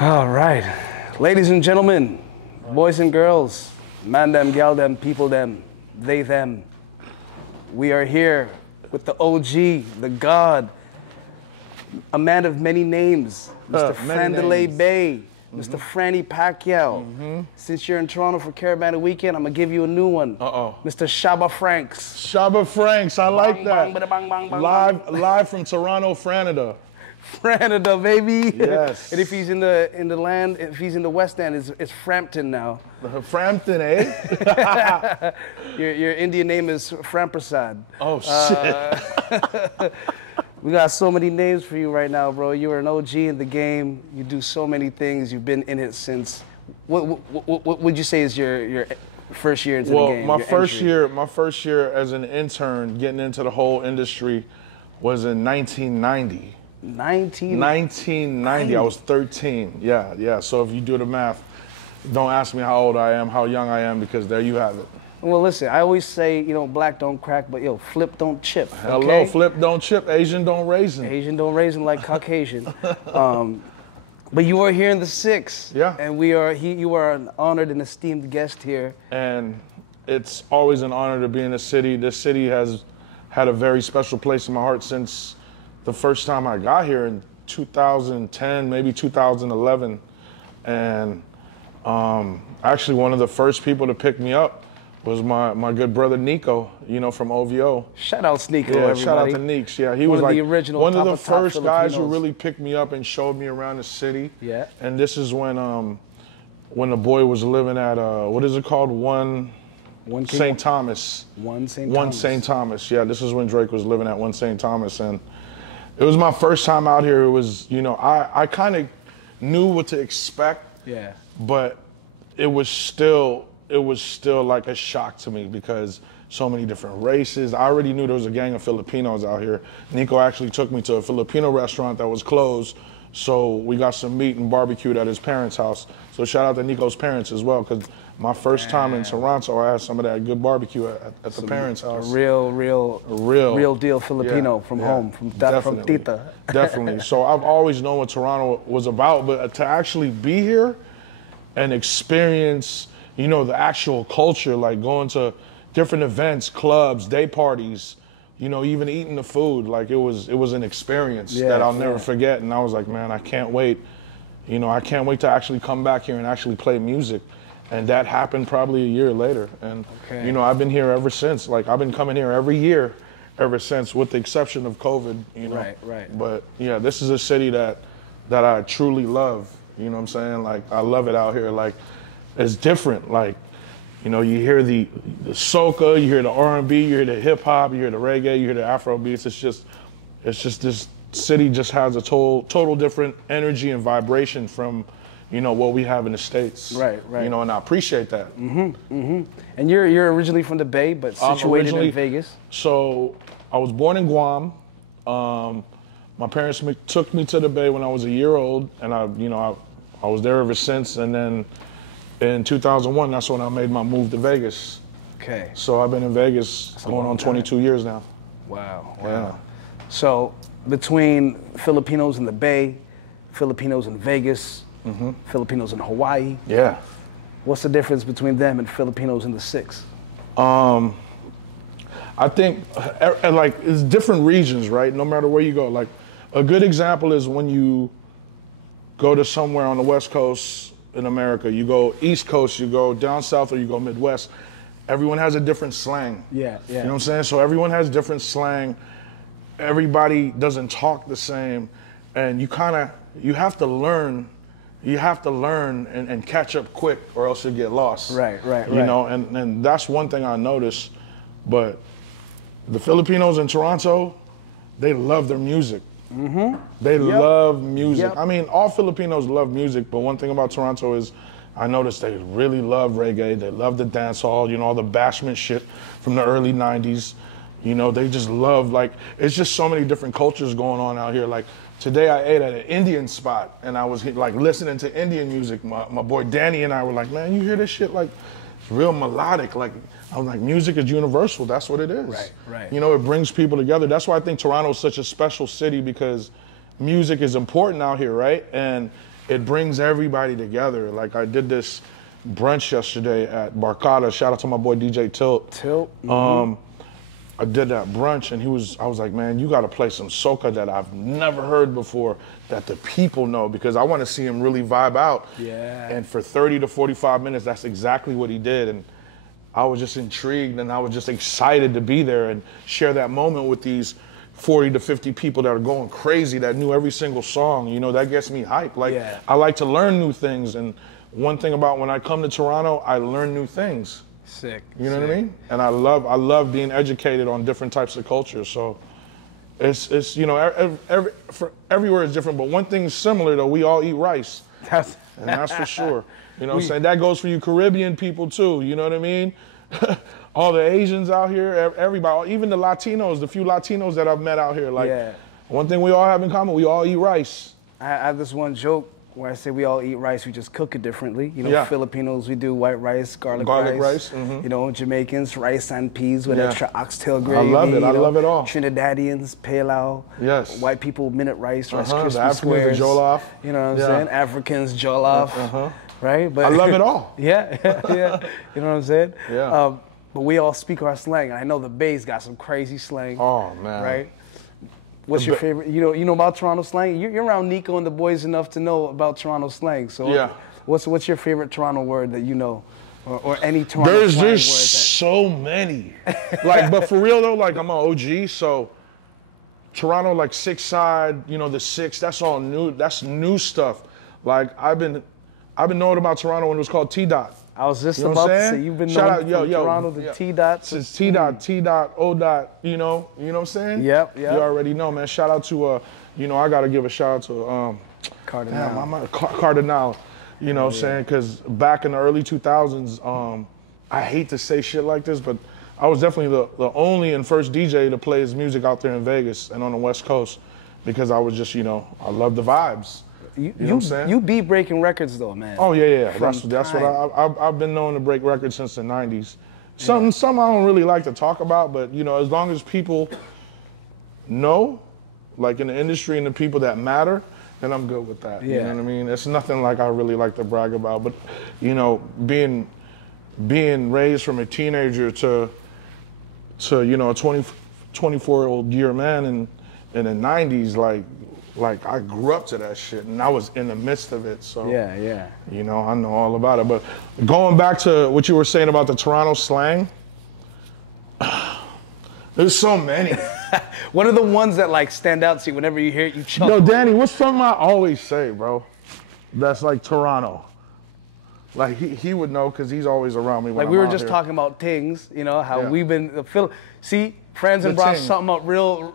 All right. Ladies and gentlemen, boys and girls, man them, gal them, people them, they them. We are here with the OG, the God, a man of many names, Mr. Franny Bay, Mr. Franny Pacquiao. Since you're in Toronto for Caribana weekend, I'm gonna give you a new one. Mr. Shaba Franks. Shaba Franks, I like that. Bang, bang, bang, Live from Toronto, Canada. Canada, baby. Yes. And if he's in the land, if he's in the West End, it's Frampton now. Frampton, eh? Your Indian name is Framprasad. Oh shit. We got so many names for you right now, bro. You are an OG in the game. You do so many things. You've been in it since. What would you say is your first year into the game? Well, my first year as an intern, getting into the whole industry, was in 1990. 1990. I was 13. Yeah. So if you do the math, don't ask me how old I am, how young I am, because there you have it. Well, listen, I always say, black don't crack, but flip don't chip. Okay? Hello, flip don't chip, Asian don't raisin. Asian don't raisin like Caucasian. But you are here in the six. Yeah. And you are an honored and esteemed guest here. And it's always an honor to be in the city. This city has had a very special place in my heart since the first time I got here in 2010, maybe 2011. And actually one of the first people to pick me up was my good brother Niko, from OVO. Shout out Niko, yeah, everybody. Shout out to Neeks. Yeah, he was like the original one of the first guys who Filipinos. really picked me up and showed me around the city. Yeah. And this is when the boy was living at what is it called? One St. Thomas. One St. One Thomas. St. Thomas. Yeah, this is when Drake was living at One St. Thomas, and it was my first time out here. It was, I kind of knew what to expect. Yeah. But it was still like a shock to me because so many different races. I already knew there was a gang of Filipinos out here. Niko actually took me to a Filipino restaurant that was closed, so we got some meat and barbecued at his parents' house. So shout out to Niko's parents as well, because my first time in Toronto, I had some of that good barbecue at the parents' house. A real deal Filipino from home, from Tita. Definitely. So I've always known what Toronto was about, but to actually be here and experience the actual culture, like going to different events, clubs, day parties, even eating the food, like it was an experience that I'll never forget. And I was like, man, I can't wait. I can't wait to actually come back here and actually play music. And that happened probably a year later. And, I've been here ever since. Like, I've been coming here every year ever since, with the exception of COVID, Right. But yeah, this is a city that I truly love. You know what I'm saying? Like, I love it out here. Like, it's different. Like, you hear the soca, you hear the R&B, you hear the hip hop, you hear the reggae, you hear the Afro beats. It's just this city just has a total different energy and vibration from, what we have in the States. Right. And I appreciate that. And you're originally from the Bay, but situated in Vegas. So I was born in Guam. My parents took me to the Bay when I was a year old, and I was there ever since. And then in 2001, that's when I made my move to Vegas. Okay. So I've been in Vegas going on 22 years now. Wow. Yeah. So between Filipinos in the Bay, Filipinos in Vegas, Filipinos in Hawaii. Yeah. What's the difference between them and Filipinos in the six? I think like it's different regions, right? No matter where you go. Like a good example is when you go to somewhere on the West Coast in America, you go East Coast, you go down South, or you go Midwest. Everyone has a different slang. Yeah. You know what I'm saying? So everyone has different slang. Everybody doesn't talk the same, and you have to learn. You have to learn and catch up quick, or else you get lost. Right. And that's one thing I noticed. But the Filipinos in Toronto, they love their music. They love music. I mean, all Filipinos love music, but one thing about Toronto is I noticed they really love reggae. They love the dance hall, all the bashment shit from the early 90s. They just love, like, it's just so many different cultures going on out here. Like, today I ate at an Indian spot, and I was, like, listening to Indian music. My boy Danny and I were like, man, you hear this shit? Like, it's real melodic. Like, I was like, music is universal. That's what it is. Right. It brings people together. That's why I think Toronto is such a special city, because music is important out here, right? And it brings everybody together. Like I did this brunch yesterday at Barcada. Shout out to my boy DJ Tilt. I did that brunch and I was like, man, you gotta play some soca that I've never heard before that the people know, because I wanna see him really vibe out. Yeah. And for 30 to 45 minutes, that's exactly what he did. And I was just intrigued and I was just excited to be there and share that moment with these 40 to 50 people that are going crazy, that knew every single song. You know, that gets me hyped. Like, I like to learn new things. And one thing about when I come to Toronto, I learn new things. Sick. You know what I mean? And I love being educated on different types of cultures. So it's you know, everywhere is different, but one thing's similar though, we all eat rice. And that's for sure. You know what I'm saying? That goes for you Caribbean people too, you know what I mean? All the Asians out here, everybody, even the Latinos, the few Latinos that I've met out here, like one thing we all have in common, we all eat rice. I have this one joke where I say we all eat rice, we just cook it differently. You know, Filipinos, we do white rice, garlic rice. You know, Jamaicans, rice and peas with extra oxtail gravy. I love it, I love it all. Trinidadians, pilau. Yes. White people, minute rice, Rice Krispie the Africans, squares. the jollof. You know what I'm saying? Africans, jollof. Right? But I love it all. Yeah. You know what I'm saying? Yeah. But we all speak our slang. I know the Bay's got some crazy slang. Oh, man. Right? What's your favorite? You know about Toronto slang? You're around Niko and the boys enough to know about Toronto slang. So what's your favorite Toronto word that you know, or any Toronto slang word? There's so many. Like, but for real though, like I'm an OG, so Toronto, like Six Side, you know, the Six, that's all new. That's new stuff. Like I've been knowing about Toronto when it was called T-Dot. I was just about to say, you've been knowing from Toronto to T-Dot. Since T-Dot, T-Dot, O-Dot, you know what I'm saying? Yep. You already know, man. Shout out to, you know, I got to give a shout out to Cardinal, you know what I'm saying? Because back in the early 2000s, I hate to say shit like this, but I was definitely the only and first DJ to play his music out there in Vegas and on the West Coast, because I was just, you know, I love the vibes. You be breaking records though, man. Oh yeah. That's what I've been known to break records since the '90s. Some I don't really like to talk about, but you know, as long as people know, like in the industry and the people that matter, then I'm good with that. You know what I mean? It's nothing like I really like to brag about, but you know, being raised from a teenager to you know a 24-year-old man in the '90s, like I grew up to that shit and I was in the midst of it. So you know, I know all about it. But going back to what you were saying about the Toronto slang, there's so many. What are the ones that like stand out to you whenever you hear it, you chuckle? Yo, Danny, what's something I always say, bro? That's like Toronto. Like he would know because he's always around me when like we were just talking about things, you know, how we've been see, Franzen brought something up real,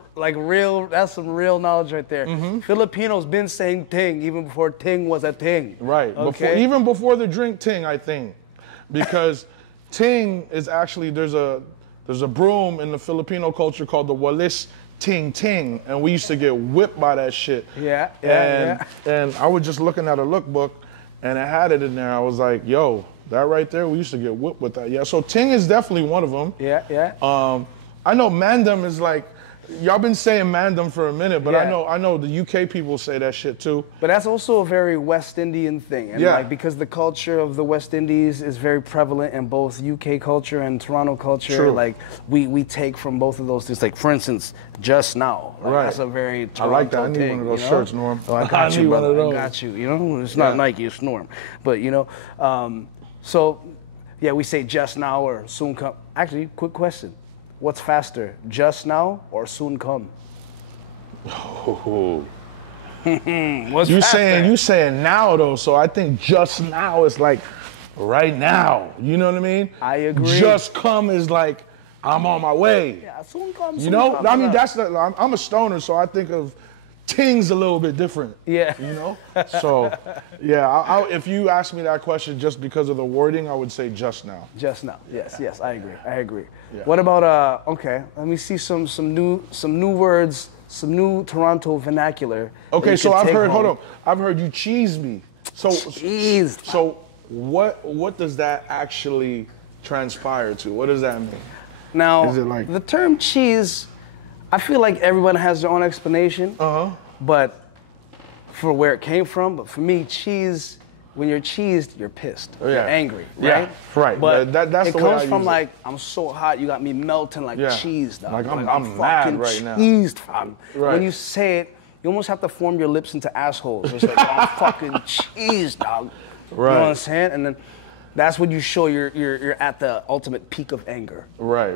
that's some real knowledge right there. Filipinos been saying ting even before ting was a thing. Right. Okay. Even before the drink ting, I think. Because ting is actually, there's a broom in the Filipino culture called the walis ting ting, and we used to get whipped by that shit. And I was just looking at a lookbook and I had it in there. I was like, yo, that right there, we used to get whipped with that. Yeah, so ting is definitely one of them. I know mandem is like, y'all been saying mandem for a minute, but I know the UK people say that shit too. But that's also a very West Indian thing. And like, because the culture of the West Indies is very prevalent in both UK culture and Toronto culture, like we take from both of those things. Like for instance, just now. Like, that's a very Toronto I like that. I need one of those shirts, Norm. Oh, I got you, brother. I got you. You know, it's not Nike, it's Norm. But you know, so yeah, we say just now or soon come. Actually, quick question. What's faster, just now or soon come? What's you saying now though, so I think just now is like right now. You know what I mean? I agree. Just come is like I'm on my way. Yeah, soon come. You know? I mean, I'm a stoner, so I think of ting's a little bit different. Yeah. You know? So, yeah, if you ask me that question just because of the wording, I would say just now. Just now. Yes, I agree. Yeah. What about okay, let me see some new words, some new Toronto vernacular. Okay, so I've heard you cheese me. So cheese. So what does that actually transpire to? What does that mean? Now, is it like the term cheese, I feel like everyone has their own explanation. But for where it came from, but for me, cheese, when you're cheesed, you're pissed. Oh, yeah. You're angry, right? Yeah, right. But that's it the way comes I from use like, I'm so hot, you got me melting like cheese, dog. Like I'm mad right now. Cheesed, fam. Right. When you say it, you almost have to form your lips into assholes. It's like, I'm fucking cheesed, dog. Right. You know what I'm saying? And then that's when you show you're at the ultimate peak of anger. Right.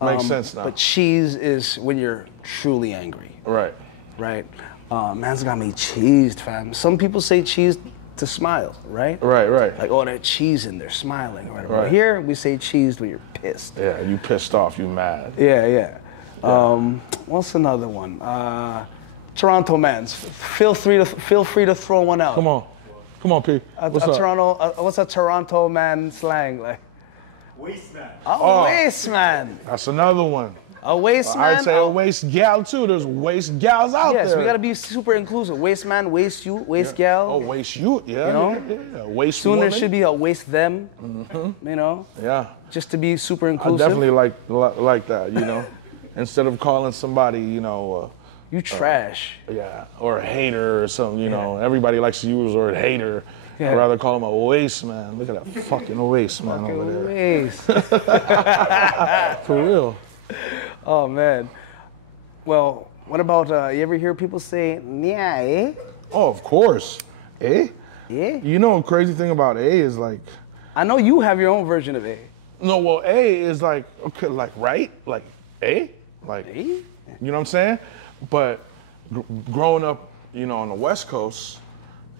Makes sense now. But cheese is when you're truly angry. Right. Right? Man's got me cheesed, fam. Some people say cheese to smile, right? Right. Like, oh, they're cheesing, they're smiling, or whatever. Right. But here, we say cheesed when you're pissed. Yeah, you pissed off, you mad. Yeah. What's another one? Toronto mans. Feel free to throw one out. Come on, P. What's up? What's a Toronto man slang like? Waste man. Oh, waste man. That's another one. A waste man. I'd say a waste gal too. There's waste gals out there. Yes, we gotta be super inclusive. Waste man, waste you, waste gal. Oh, waste you. Yeah. You know? Yeah. Waste Soon woman. there should be a waste them. You know? Yeah. Just to be super I inclusive. definitely like that. You know, instead of calling somebody, you know. You trash. Yeah, or a hater or something, you know. Everybody likes to use the word hater. Yeah. I'd rather call him a waste man. Look at that fucking waste man over there. Waste. For real. Oh, man. Well, what about, you ever hear people say, yeah, eh? Oh, of course. Eh? Yeah? You know, the crazy thing about A is like, I know you have your own version of A. no, well, A is like, okay, like, right? Like, A? Like, Eh? you know what I'm saying? But growing up, you know, on the West Coast,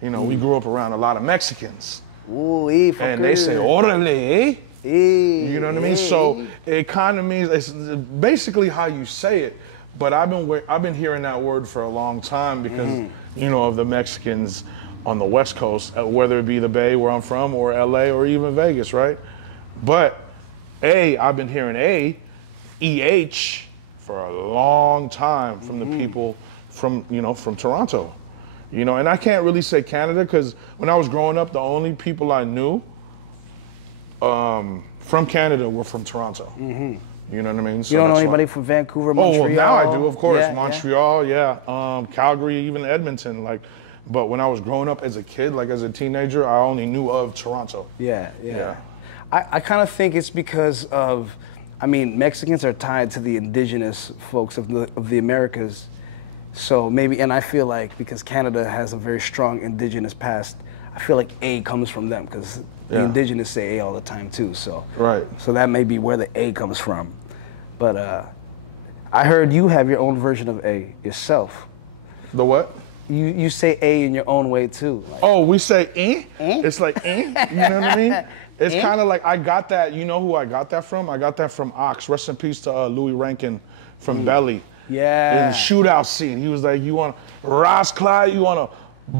you know, we grew up around a lot of Mexicans. Ooh, eh, And they say, orale, eh? Eh, You know what I mean? So it kind of means, it's basically how you say it. But I've been hearing that word for a long time because, you know, of the Mexicans on the West Coast, whether it be the Bay where I'm from or LA or even Vegas, right? But I've been hearing EH for a long time from the people from Toronto. You know, and I can't really say Canada because when I was growing up, the only people I knew from Canada were from Toronto. You know what I mean? So You don't know that's anybody why. from Vancouver, Montreal? Oh, well, now I do, of course. Yeah, Montreal, yeah. Calgary, even Edmonton. Like, but when I was growing up as a kid, like as a teenager, I only knew of Toronto. Yeah. I kind of think it's because of, I mean, Mexicans are tied to the indigenous folks of the Americas. So maybe, and I feel like because Canada has a very strong indigenous past, I feel like A comes from them because the indigenous say A all the time too. So Right. So that may be where the A comes from. But I heard you have your own version of A yourself. The what? You say A in your own way too. Like, Oh, we say eh? It's like eh? You know what I mean? It's kind of like I got that. You know who I got that from? I got that from Ox. Rest in peace to Louis Rankin from Belly. Yeah. In the shootout scene, he was like, "You want Ross Clyde? You want a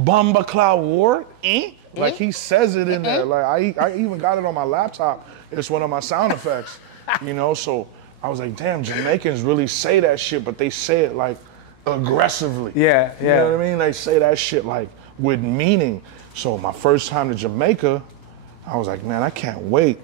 Bumba Cloud War? Eh?" Like he says it in there. Like I even got it on my laptop. It's one of my sound effects. You know, so I was like, "Damn, Jamaicans really say that shit, but they say it like aggressively." Yeah. You know what I mean? They say that shit like with meaning. So my first time to Jamaica, I was like, man, I can't wait.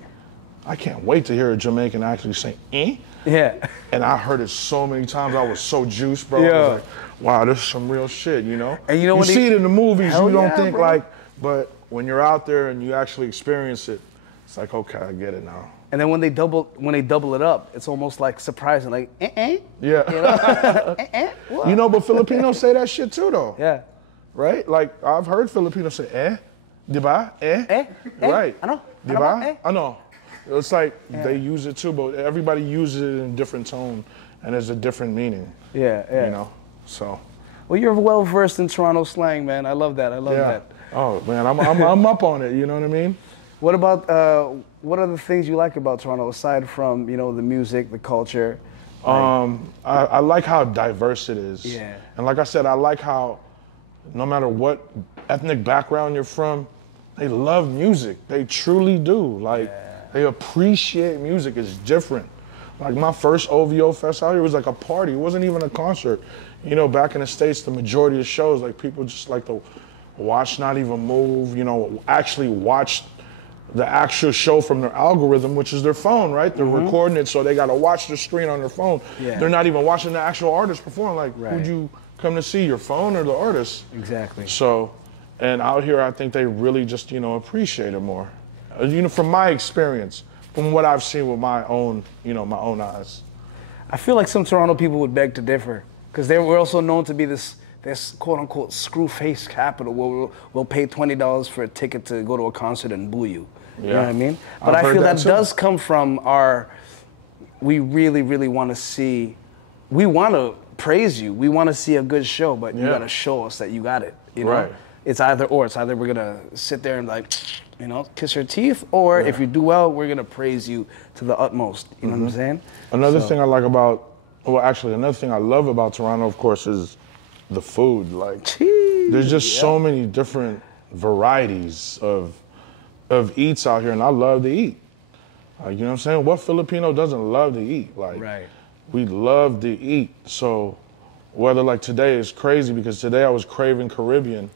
I can't wait to hear a Jamaican actually say eh. Yeah. And I heard it so many times. I was so juiced, bro. I Yeah. was like, wow, this is some real shit, you know? And you know you when see it in the movies, Hell you don't yeah, think bro. like, but when you're out there and you actually experience it, it's like, okay, I get it now. And then when they double it up, it's almost like surprising, like Yeah. You know? What? You know, but Filipinos say that shit too, though. Yeah. Right? Like, I've heard Filipinos say, diba? Right. Ano? Diba? Ano ba? I know. It's like they use it too, but everybody uses it in a different tone and there's a different meaning. Yeah. You know? So. Well, you're well versed in Toronto slang, man. I love that. I love that. Oh man, I'm up on it. You know what I mean? What about what are the things you like about Toronto aside from the music, the culture? I like how diverse it is. Yeah. And like I said, I like how no matter what ethnic background you're from, they love music. They truly do. Like they appreciate music. It's different. Like my first OVO fest out here was like a party. It wasn't even a concert. You know, back in the States, the majority of shows, like people just like to watch, not even move, actually watch the actual show from their algorithm, which is their phone, right? They're recording it, so they got to watch the screen on their phone. Yeah. They're not even watching the actual artist perform. Like, Right. who'd you come to see, your phone or the artist. Exactly. So, and out here, I think they really just, you know, appreciate it more. You know, from my experience, from what I've seen with my own, you know, my own eyes. I feel like some Toronto people would beg to differ, because they were also known to be this quote unquote screw face capital where we'll pay $20 for a ticket to go to a concert and boo you. Yeah. You know what I mean? But I feel that does come from we really, really want to see, we want to praise you. We want to see a good show, but you got to show us that you got it. You know? Right. It's either or. It's either we're going to sit there and like, you know, kiss your teeth, or if you do well, we're going to praise you to the utmost. You know what I'm saying? Another thing I like about, well, actually, another thing I love about Toronto, of course, is the food. Like, there's just so many different varieties of eats out here, and I love to eat. Like, you know what I'm saying? What Filipino doesn't love to eat? Like, we love to eat. So whether like today is crazy, because today I was craving Caribbean,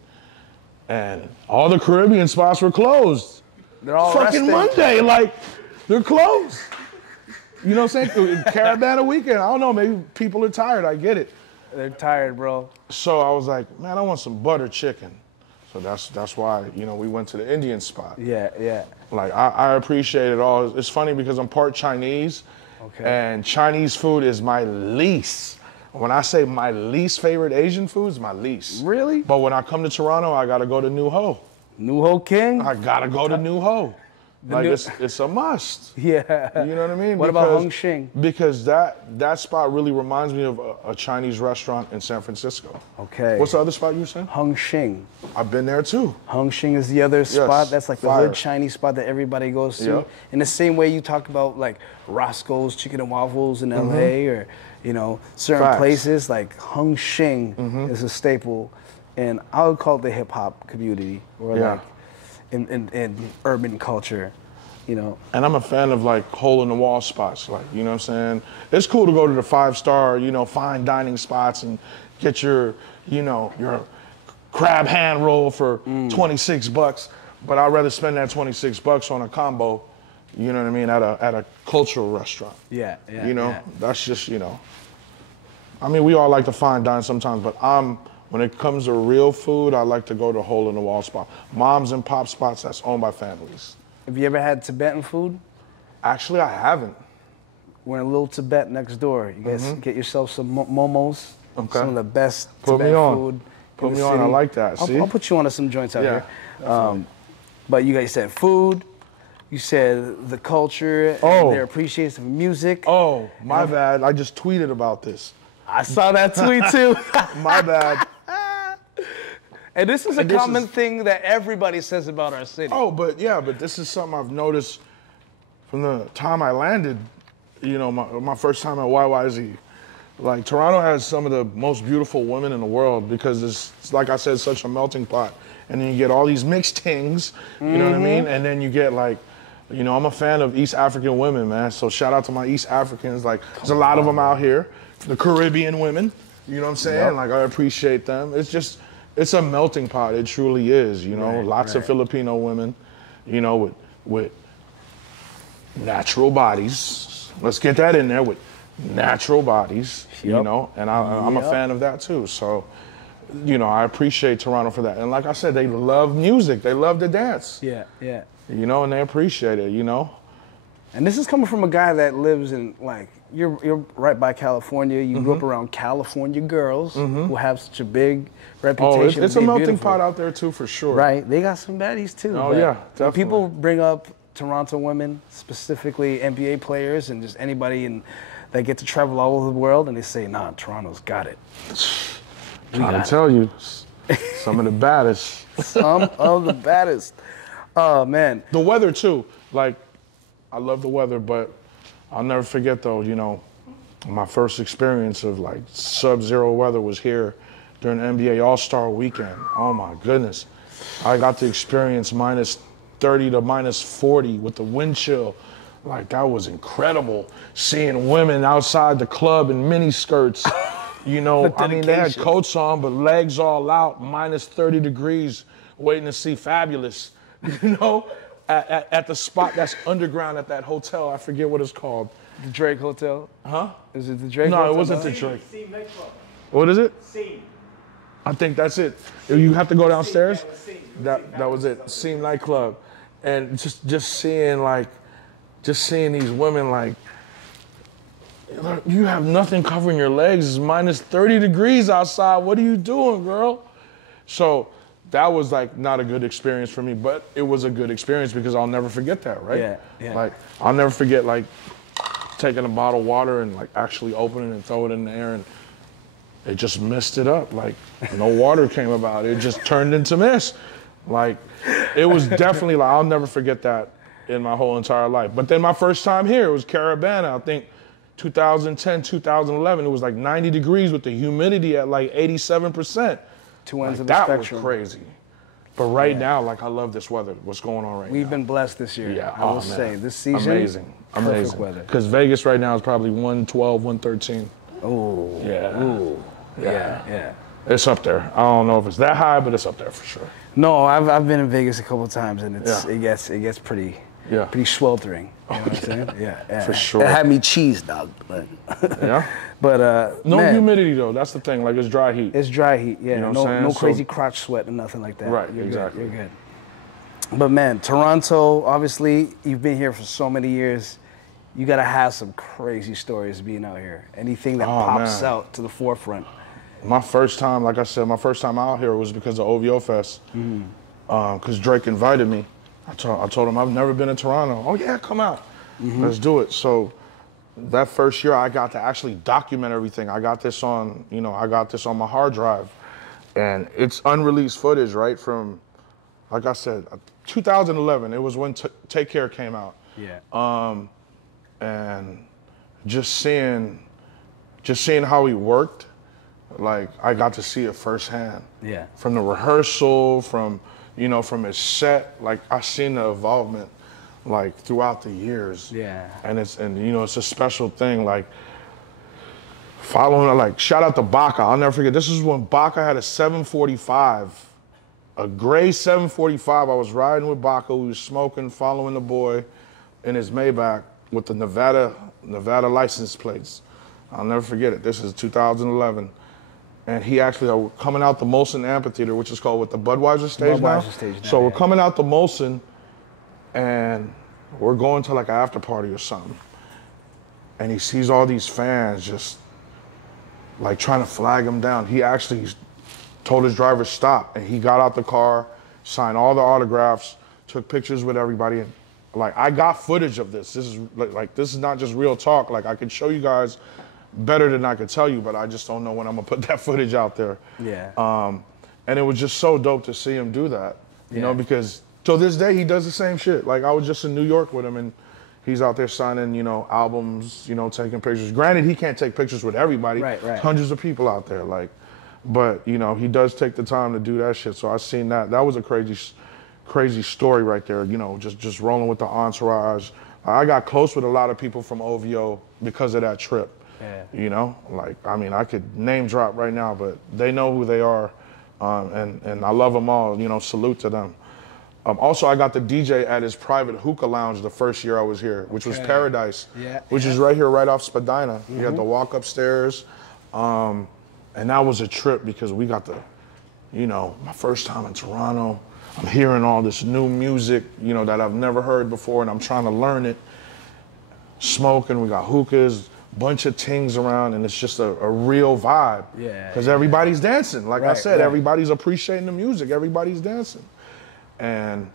and all the Caribbean spots were closed. They're all fucking Monday, like, they're closed. You know what I'm saying? Caribana weekend, I don't know, maybe people are tired, I get it. They're tired, bro. So I was like, man, I want some butter chicken. So that's why, you know, we went to the Indian spot. Yeah, yeah. Like, I appreciate it all. It's funny because I'm part Chinese, and Chinese food is my least. When I say my least favorite Asian food, is my least. Really? But when I come to Toronto, I gotta go to New Ho. New Ho King? I gotta go to New Ho. Like, it's a must. Yeah. You know what I mean? What about Hung Shing? Because that spot really reminds me of a Chinese restaurant in San Francisco. Okay. What's the other spot you were saying? Hung Shing. I've been there too. Hung Shing is the other spot. That's like the Fire. hood Chinese spot that everybody goes to. Yep. In the same way you talk about like Roscoe's Chicken and Waffles in LA, or, you know, certain places, like Hung Shing is a staple. And I would call it the hip hop community, or like in urban culture, you know. And I'm a fan of like hole in the wall spots, like, you know what I'm saying? It's cool to go to the 5-star, you know, fine dining spots and get your, you know, your crab hand roll for $26, but I'd rather spend that $26 on a combo, you know what I mean, at a cultural restaurant. Yeah, yeah. You know, that's just, you know, I mean, we all like to fine dine sometimes, but when it comes to real food, I like to go to hole in the wall spot. Moms and pop spots that's owned by families. Have you ever had Tibetan food? Actually, I haven't. We're in a little Tibet next door. You guys get yourself some momos. Okay. Some of the best Put Tibetan me on. food. Put me on. I like that. See? I'll put you on to some joints out here. Definitely. But you guys said food. You said the culture and their appreciation of music. Oh, my bad. I just tweeted about this. I saw that tweet too. My bad. And this is a common thing that everybody says about our city. Oh, but this is something I've noticed from the time I landed, you know, my first time at YYZ. Like, Toronto has some of the most beautiful women in the world because it's like I said, such a melting pot. And then you get all these mixed things, you know what I mean? And then you get like, you know, I'm a fan of East African women, man. So shout out to my East Africans. Like, there's a lot of them out here. The Caribbean women, you know what I'm saying? Yep. Like, I appreciate them. It's a melting pot. It truly is, you know. Lots of Filipino women, you know, with natural bodies. Let's get that in there, with natural bodies, you know. And I'm a fan of that too. So, you know, I appreciate Toronto for that. And like I said, they love music. They love to dance. Yeah, yeah. You know, and they appreciate it, you know. And this is coming from a guy that lives in, like, you're right by California. You grew up around California girls who have such a big reputation. Oh, it's a melting pot out there too, for sure. Right, they got some baddies too. Oh yeah, definitely. When people bring up Toronto women, specifically NBA players and just anybody that get to travel all over the world, and they say, nah, Toronto's got it. Trying to tell you, some of the baddest. Some of the baddest. Oh man. The weather too. Like, I love the weather, but I'll never forget though, you know, my first experience of like sub-zero weather was here during the NBA All-Star weekend. Oh my goodness. I got to experience -30 to -40 with the wind chill. Like, that was incredible. Seeing women outside the club in mini skirts, you know, I mean, they had coats on, but legs all out, -30 degrees, waiting to see Fabulous, you know? At the spot that's underground at that hotel. I forget what it's called. The Drake Hotel? Huh? Is it the Drake Hotel? No, it wasn't the Drake. What is it? I think that's it. You have to go downstairs. That was it. Seam nightclub, and just seeing these women like, you have nothing covering your legs. It's minus 30 degrees outside. What are you doing, girl? So that was like not a good experience for me, but it was a good experience because I'll never forget that, right? Yeah. Like I'll never forget like taking a bottle of water and like actually opening and throw it in the air and it just messed it up. Like no water came about. It just turned into mist. Like it was definitely like, I'll never forget that in my whole entire life. But then my first time here, it was Caribana. I think 2010, 2011, it was like 90 degrees with the humidity at like 87%. Two ends like, of the spectrum. That was crazy. But right now, like I love this weather. What's going on right now? We've been blessed this year. Yeah, I will say this season. Amazing. Perfect weather. Because Vegas right now is probably 112, 113. Oh. Yeah. Ooh. Yeah. It's up there. I don't know if it's that high, but it's up there for sure. No, I've been in Vegas a couple of times and it gets pretty Yeah. Pretty sweltering. You know what I'm saying? Yeah. For sure. It had me cheese, dog. But yeah. But no man, humidity though. That's the thing. Like it's dry heat. It's dry heat. Yeah. You know what I'm saying? No crazy crotch sweat and nothing like that. Right. You're Exactly. Good. You're good. But man, Toronto. Obviously, you've been here for so many years. You gotta have some crazy stories being out here. Anything that pops out to the forefront. My first time, like I said, my first time out here was because of OVO Fest. Because Drake invited me. I told him I've never been in Toronto. Oh yeah, come out. Let's do it. So that first year I got to actually document everything. I got this on, my hard drive. And it's unreleased footage, right? From, like I said, 2011. It was when Take Care came out. Yeah. And just seeing how he worked, like I got to see it firsthand. Yeah. From the rehearsal, from his set, like I seen the involvement, like throughout the years. Yeah. And it's a special thing, like following, like shout out to Baca. I'll never forget. This is when Baca had a 745, a gray 745. I was riding with Baca. We was smoking, following the boy in his Maybach with the Nevada license plates. I'll never forget it. This is 2011. And he actually, coming out the Molson Amphitheater, which is called with the Budweiser stage now. So we're coming out the Molson and we're going to like an after party or something. And he sees all these fans just like trying to flag him down. He actually told his driver stop and he got out the car, signed all the autographs, took pictures with everybody. And like, I got footage of this. This is like this is not just real talk. Like I could show you guys better than I could tell you, but I just don't know when I'm gonna put that footage out there. Yeah. And it was just so dope to see him do that, you know, because to this day he does the same shit. Like I was just in New York with him and he's out there signing, albums, taking pictures. Granted, he can't take pictures with everybody. Right. Hundreds of people out there, like, but he does take the time to do that shit. So I seen that. That was a crazy story right there. Just rolling with the entourage. I got close with a lot of people from OVO because of that trip. Yeah. Like, I mean, I could name drop right now, but they know who they are. And I love them all, salute to them. Also, I got the DJ at his private hookah lounge the first year I was here, which was Paradise, which is right here, right off Spadina. You had to walk upstairs. And that was a trip because we got my first time in Toronto. I'm hearing all this new music, that I've never heard before, and I'm trying to learn it. Smoking, we got hookahs, bunch of tings around, and it's just a real vibe. Yeah. Because everybody's dancing. Like I said, everybody's appreciating the music. Everybody's dancing. And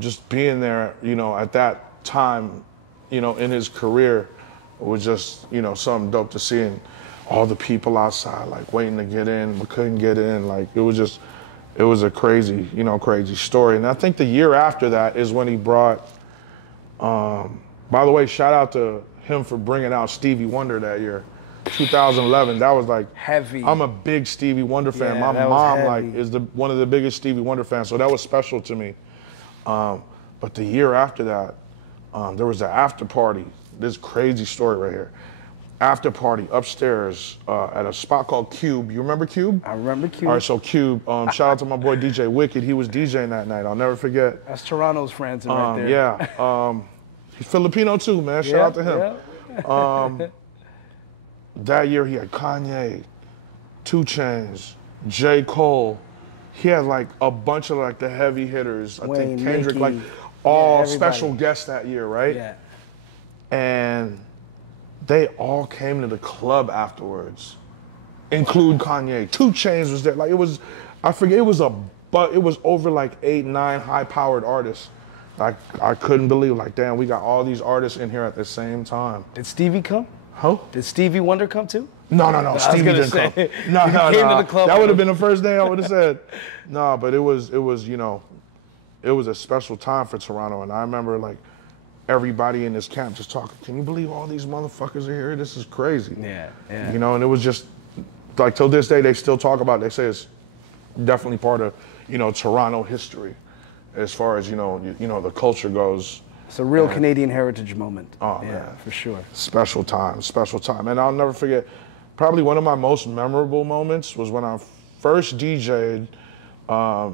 just being there, at that time, in his career was just, something dope to see. And all the people outside, like waiting to get in, but couldn't get in. Like it was a crazy, crazy story. And I think the year after that is when he brought, by the way, shout out to him for bringing out Stevie Wonder that year, 2011. That was like heavy. I'm a big Stevie Wonder fan. Yeah, My mom is one of the biggest Stevie Wonder fans, so that was special to me. But the year after that, there was an after party. This crazy story right here. After party upstairs at a spot called Cube. You remember Cube? I remember Cube. All right, so Cube. Shout out to my boy DJ Wicked. He was DJing that night. I'll never forget. That's Toronto's Franzen right there. Yeah. He's Filipino too, man. Shout out to him. Yeah. That year he had Kanye, 2 Chainz, J. Cole. He had like a bunch of like the heavy hitters. I think Kendrick, like all special guests that year, right? Yeah. And they all came to the club afterwards, including Kanye. 2 Chainz was there. Like it was, I forget, it was over like 8, 9 high-powered artists. Like I couldn't believe, like, damn, we got all these artists in here at the same time. Did Stevie come? Huh? Did Stevie Wonder come too? No. Stevie didn't come. No. To the club. That would have been the first day I would have said. No, but it was, you know, it was a special time for Toronto. And I remember like everybody in this camp just talking, can you believe all these motherfuckers are here? This is crazy. Yeah. You know, and it was just like till this day they still talk about it. They say it's definitely part of, you know, Toronto history as far as, you know, the culture goes. It's a real Canadian heritage moment. Oh, yeah, man. for sure. Special time. And I'll never forget, probably one of my most memorable moments was when I first DJ'd at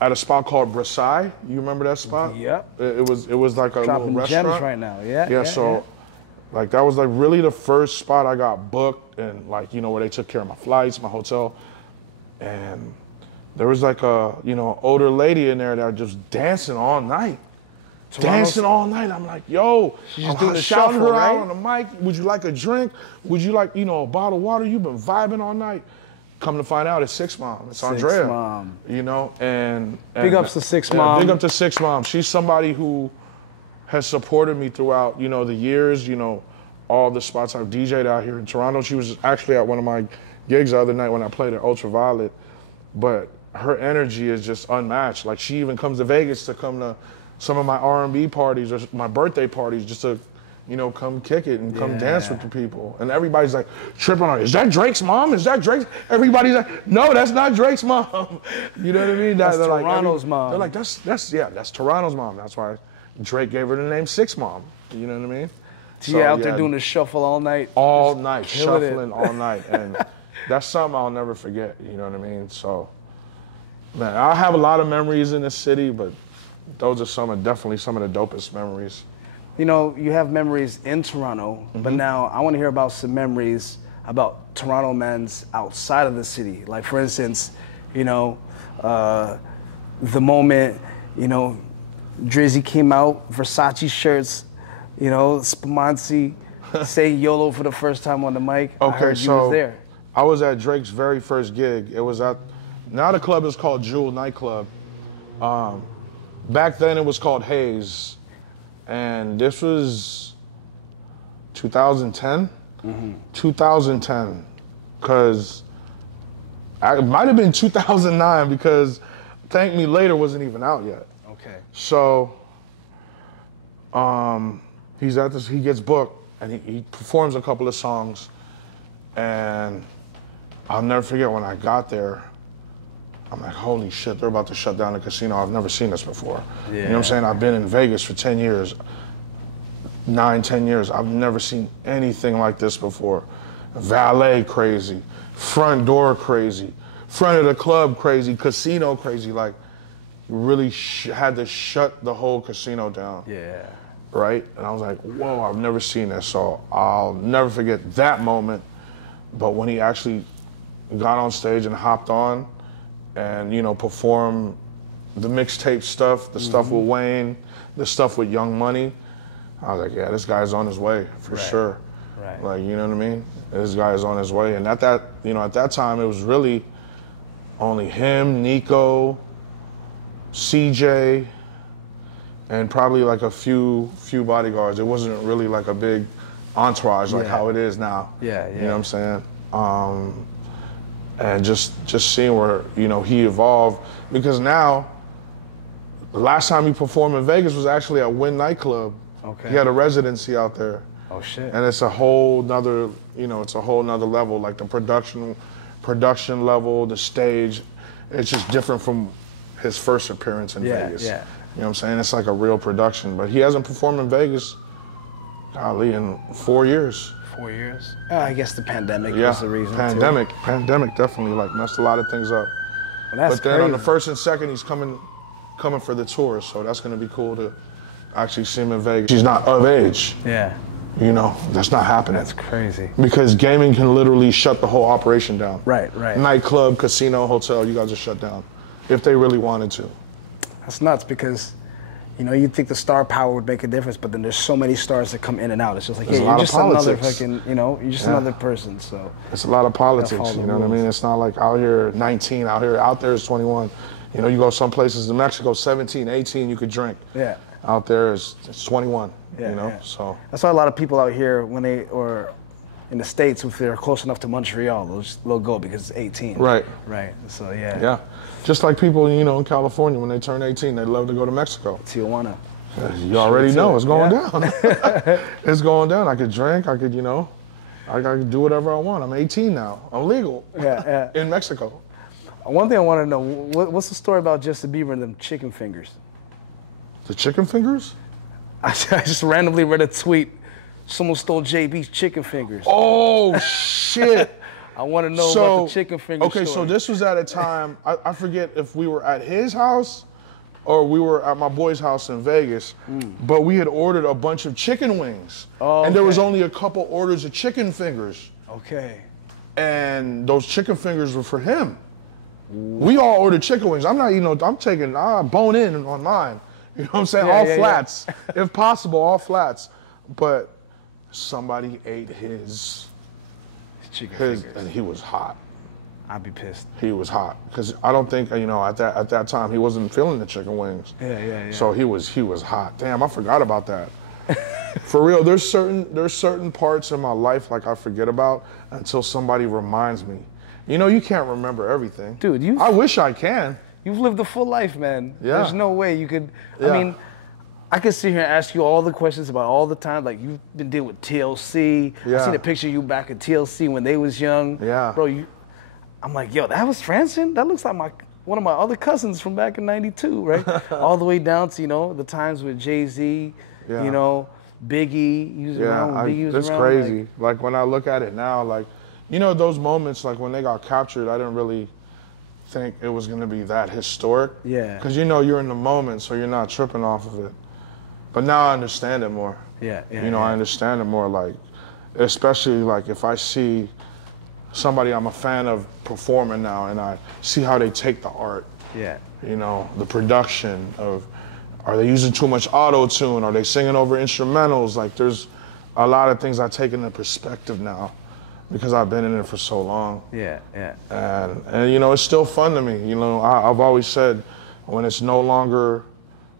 a spot called Versailles. You remember that spot? Yep. It was like a little restaurant. Gems right now. Yeah. Like that was like really the first spot I got booked, and like, you know, where they took care of my flights, my hotel, and there was like a, you know, older lady in there that was just dancing all night. Dancing all night. I'm like, yo, I'm shouting her out on the mic. Would you like a drink? Would you like, you know, a bottle of water? You've been vibing all night. Come to find out, it's 6 Mom. It's Andrea. 6 Mom. You know, and big ups to 6 Mom. Big up to 6 Mom. She's somebody who has supported me throughout, you know, the years, you know, all the spots I've DJ'd out here in Toronto. She was actually at one of my gigs the other night when I played at Ultraviolet, but her energy is just unmatched. Like she even comes to Vegas to come to some of my R&B parties or my birthday parties just to, you know, come kick it and come dance with the people. And everybody's like tripping on it. Is that Drake's mom? Is that Drake's? Everybody's like, no, that's not Drake's mom. You know what I mean? That's Toronto's mom. They're like, that's Toronto's mom. That's why Drake gave her the name 6 Mom. You know what I mean? So out there doing the shuffle all night. All night, shuffling all night. And that's something I'll never forget, you know what I mean? So, man, I have a lot of memories in this city, but those are definitely some of the dopest memories. You know, you have memories in Toronto, but now I want to hear about some memories about Toronto men's outside of the city. Like, for instance, you know, the moment, you know, Drizzy came out, Versace shirts, you know, Spumante, saying YOLO for the first time on the mic. Okay, I heard you was there. I was at Drake's very first gig. It was at, now the club is called Jewel Nightclub. Back then it was called Hayes. And this was 2010? 2010, because it might have been 2009 because Thank Me Later wasn't even out yet. Okay. So he's at this, he gets booked and he performs a couple of songs, and I'll never forget when I got there, I'm like, holy shit, they're about to shut down the casino. I've never seen this before. Yeah. You know what I'm saying? I've been in Vegas for 10 years, 10 years. I've never seen anything like this before. Valet crazy, front door crazy, front of the club crazy, casino crazy. Like, really had to shut the whole casino down. Yeah. Right? And I was like, whoa, I've never seen this. So I'll never forget that moment. But when he actually got on stage and hopped on, and, you know, perform the mixtape stuff, the stuff with Wayne, the stuff with Young Money, I was like, yeah, this guy's on his way for sure. Right. Like, you know what I mean? This guy is on his way. And at that time, it was really only him, Niko, CJ, and probably like a few bodyguards. It wasn't really like a big entourage like how it is now. Yeah. You know what I'm saying? And just seeing where, you know, he evolved, because now, the last time he performed in Vegas was actually at Wynn nightclub. Okay. He had a residency out there. Oh shit. And it's a whole nother, you know, it's a whole nother level, like the production level, the stage, it's just different from his first appearance in Vegas. Yeah. You know what I'm saying? It's like a real production, but he hasn't performed in Vegas, golly, in 4 years. 4 years? I guess the pandemic was the reason. Pandemic definitely like messed a lot of things up. Well, but then on the first and second, he's coming for the tour, so that's gonna be cool to actually see him in Vegas. He's not of age. Yeah. You know, that's not happening. That's crazy. Because gaming can literally shut the whole operation down. Right. Nightclub, casino, hotel, you guys are shut down if they really wanted to. That's nuts because, you know, you'd think the star power would make a difference, but then there's so many stars that come in and out. It's just like, yeah, you're just another fucking, you know, you're just another person. So it's a lot of politics, you know what I mean? It's not like out here 19, out there is 21. You know, you go some places in Mexico, 17, 18, you could drink. Yeah. Out there it's 21, you know, so. That's why a lot of people out here, when they, or in the States, if they're close enough to Montreal, they'll go because it's 18. Right. So, yeah. Yeah. Just like people, you know, in California, when they turn 18, they love to go to Mexico. Tijuana. You already know it's going down. It's going down. I could drink, I could, you know, I could do whatever I want. I'm 18 now. I'm legal in Mexico. One thing I want to know, what's the story about Justin Bieber and them chicken fingers? The chicken fingers? I just randomly read a tweet. Someone stole JB's chicken fingers. Oh, shit. I want to know about the chicken fingers Okay, story. so this was at a time, I forget if we were at his house or we were at my boy's house in Vegas, but we had ordered a bunch of chicken wings. Oh, and there was only a couple orders of chicken fingers. Okay. And those chicken fingers were for him. We all ordered chicken wings. I'm not, you know, I'm taking bone in on mine. You know what I'm saying? All flats. If possible, all flats. But somebody ate his chicken fingers. And he was hot. I'd be pissed. He was hot. Because I don't think, you know, at that time, he wasn't feeling the chicken wings. Yeah. So he was hot. Damn, I forgot about that. For real, there's certain parts in my life like I forget about until somebody reminds me. You know, you can't remember everything. Dude, I wish I can. You've lived a full life, man. Yeah. There's no way you could, I mean, I could sit here and ask you all the questions about all the time. Like, you've been dealing with TLC. Yeah. I seen a picture of you back at TLC when they was young. Yeah. Bro, I'm like, yo, that was Franzen? That looks like one of my other cousins from back in '92, right? All the way down to, you know, the times with Jay-Z, you know, Biggie. He was around when Biggie was around. It's crazy. Like, when I look at it now, like, you know, those moments, like when they got captured, I didn't really think it was gonna be that historic. Yeah. Because you know you're in the moment, so you're not tripping off of it. But now I understand it more. Yeah. You know, I understand it more, like, especially like if I see somebody I'm a fan of performing now and I see how they take the art. Yeah. You know, the production of, are they using too much auto-tune? Are they singing over instrumentals? Like, there's a lot of things I take into perspective now because I've been in it for so long. Yeah. And you know, it's still fun to me. You know, I've always said when it's no longer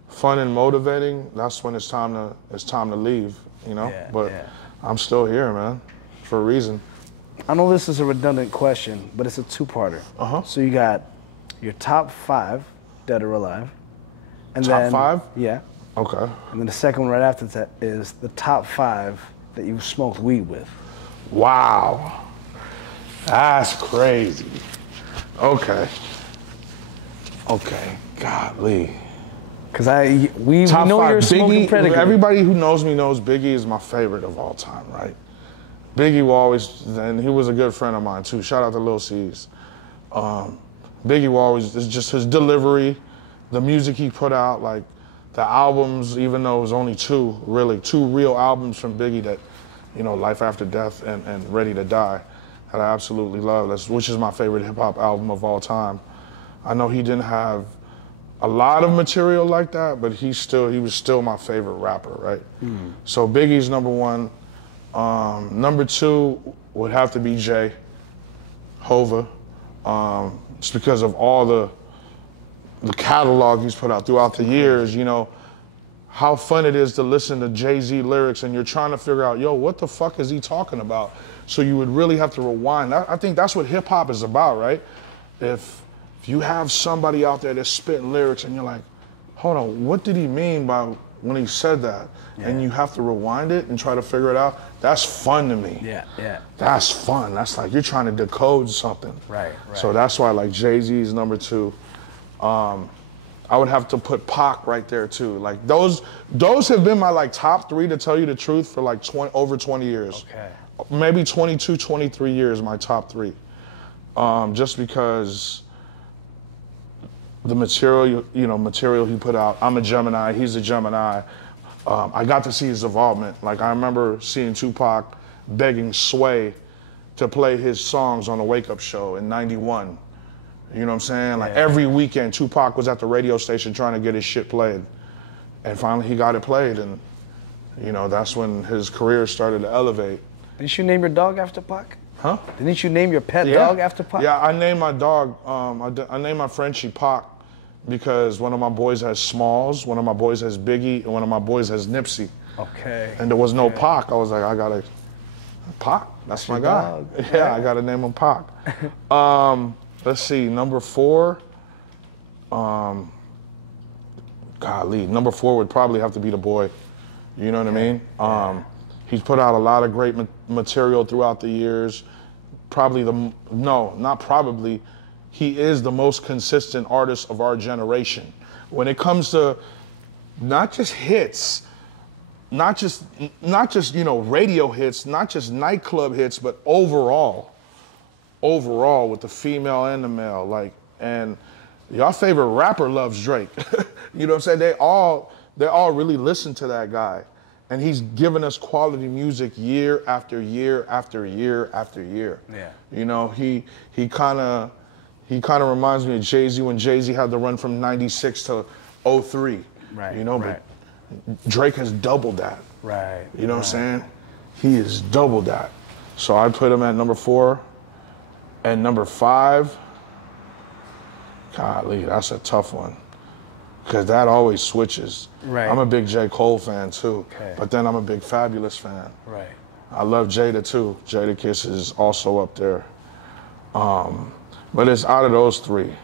fun and motivating, that's when it's time to leave, you know? But I'm still here, man, for a reason. I know this is a redundant question, but it's a two-parter. So you got your top 5 dead or alive. And top 5? Yeah. Okay. And then the second one right after that is the top 5 that you smoked weed with. Wow. That's crazy. Okay. Golly. Because we know you're a smoking predicate. Everybody who knows me knows Biggie is my favorite of all time, right? Biggie will always, and he was a good friend of mine too. Shout out to Lil C's. Biggie will always, it's just his delivery, the music he put out, like the albums, even though it was only 2 real albums from Biggie that, you know, Life After Death and Ready to Die, that I absolutely love, which is my favorite hip hop album of all time. I know he didn't have a lot of material like that, but he was still my favorite rapper, right? So Biggie's number 1. Number 2 would have to be Jay, Hova, just because of all the catalog he's put out throughout the years, you know, how fun it is to listen to Jay-Z lyrics and you're trying to figure out, yo, what the fuck is he talking about? So you would really have to rewind. I think that's what hip hop is about, right? If you have somebody out there that's spitting lyrics and you're like, hold on, what did he mean by when he said that? And you have to rewind it and try to figure it out. That's fun to me. Yeah. That's fun. That's like you're trying to decode something. Right. So that's why, like, Jay-Z is number 2. I would have to put Pac right there too. Like those have been my like top 3, to tell you the truth, for like over 20 years. Okay. Maybe 22, 23 years, my top 3. Just because the material he put out. I'm a Gemini, he's a Gemini. I got to see his involvement. Like, I remember seeing Tupac begging Sway to play his songs on the Wake Up Show in '91. You know what I'm saying? Like, every weekend, Tupac was at the radio station trying to get his shit played. And finally, he got it played, and, you know, that's when his career started to elevate. Didn't you name your dog after Pac? Huh? Didn't you name your pet dog after Pac? Yeah, I named my dog, I named my Frenchie Pac because one of my boys has Smalls, one of my boys has Biggie, and one of my boys has Nipsey. Okay. And there was no Pac. I was like, I gotta, Pac, that's my guy. Dog. Yeah, I gotta name him Pac. Let's see, number 4. Golly, number 4 would probably have to be the boy. You know what I mean? He's put out a lot of great material throughout the years. He is the most consistent artist of our generation. When it comes to not just hits, not just you know, radio hits, not just nightclub hits, but overall with the female and the male, like, and y'all favorite rapper loves Drake. You know what I'm saying? They all really listen to that guy. And he's given us quality music year after year after year after year. Yeah. You know, he kind of reminds me of Jay-Z when Jay-Z had to run from '96 to '03. Right. You know, but Drake has doubled that. Right. You know what I'm saying? He has doubled that. So I'd put him at number 4. And number 5, golly, that's a tough one. Because that always switches. Right. I'm a big J. Cole fan too, but then I'm a big Fabulous fan. Right. I love Jada too. Jada Kiss is also up there. But it's out of those 3.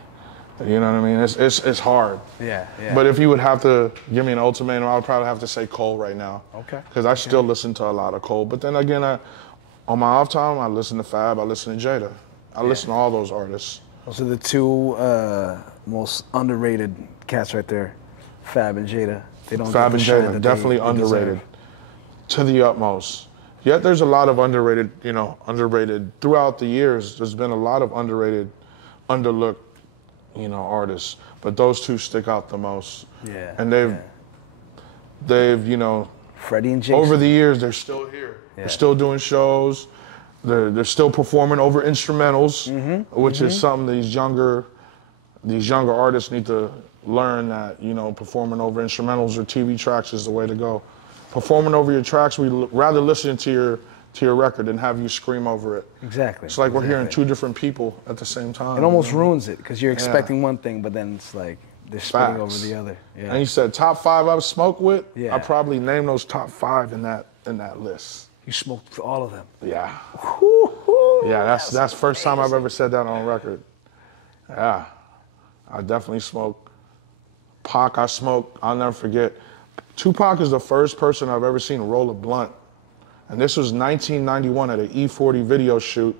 You know what I mean? It's hard. Yeah. But if you would have to give me an ultimatum, I would probably have to say Cole right now. Okay. Because I still listen to a lot of Cole. But then again, on my off time, I listen to Fab, I listen to Jada. I listen to all those artists. Those are the 2 most underrated cats right there, Fab and Jada. They don't. Fab and Jada, definitely underrated to the utmost. Yet there's a lot of underrated throughout the years. There's been a lot of underrated, underlooked, artists. But those 2 stick out the most. Yeah. And they've Freddie and Jason. Over the years, they're still here. Yeah. They're still doing shows. They're still performing over instrumentals, which is something these younger artists need to learn, that performing over instrumentals or TV tracks is the way to go. Performing over your tracks, we rather listen to your record than have you scream over it. Exactly. It's like we're hearing 2 different people at the same time. It almost ruins it because you're expecting one thing, but then it's like they're spitting over the other. Yeah. And you said top 5 I've smoked with. Yeah. I probably named those top 5 in that list. You smoked all of them. Yeah. Yeah, that's first time I've ever said that on record. Yeah. I definitely smoked. Pac, I smoked. I'll never forget. Tupac is the first person I've ever seen roll a blunt. And this was 1991 at an E40 video shoot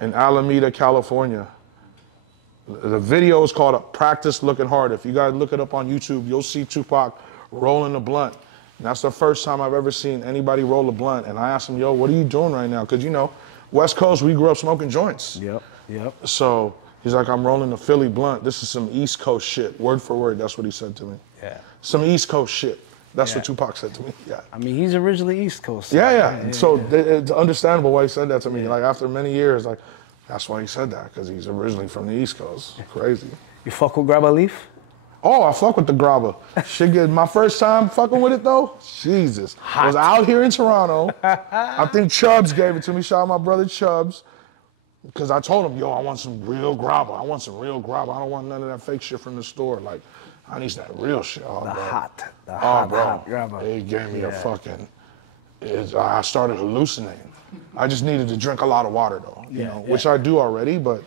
in Alameda, California. The video is called Practice Looking Hard. If you guys look it up on YouTube, you'll see Tupac rolling a blunt. And that's the first time I've ever seen anybody roll a blunt. And I asked him, yo, what are you doing right now? Because, West Coast, we grew up smoking joints. Yep. So he's like, I'm rolling a Philly blunt. This is some East Coast shit. Word for word, that's what he said to me. Yeah. Some East Coast shit. That's what Tupac said to me. Yeah. I mean, he's originally East Coast. Yeah. So it's understandable why he said that to me. Like, after many years, like, that's why he said that, because he's originally from the East Coast. Crazy. You fuck with Grabba Leaf? Oh, I fuck with the Grabba. Shit, good. My first time fucking with it though, Jesus. I was out here in Toronto. I think Chubbs gave it to me. Shout out my brother Chubbs. Because I told him, yo, I want some real Grabba. I want some real Grabba. I don't want none of that fake shit from the store. Like, I need that real shit. Oh, the bro. hot Grabba. It gave me a fucking, I started hallucinating. I just needed to drink a lot of water though, which I do already, but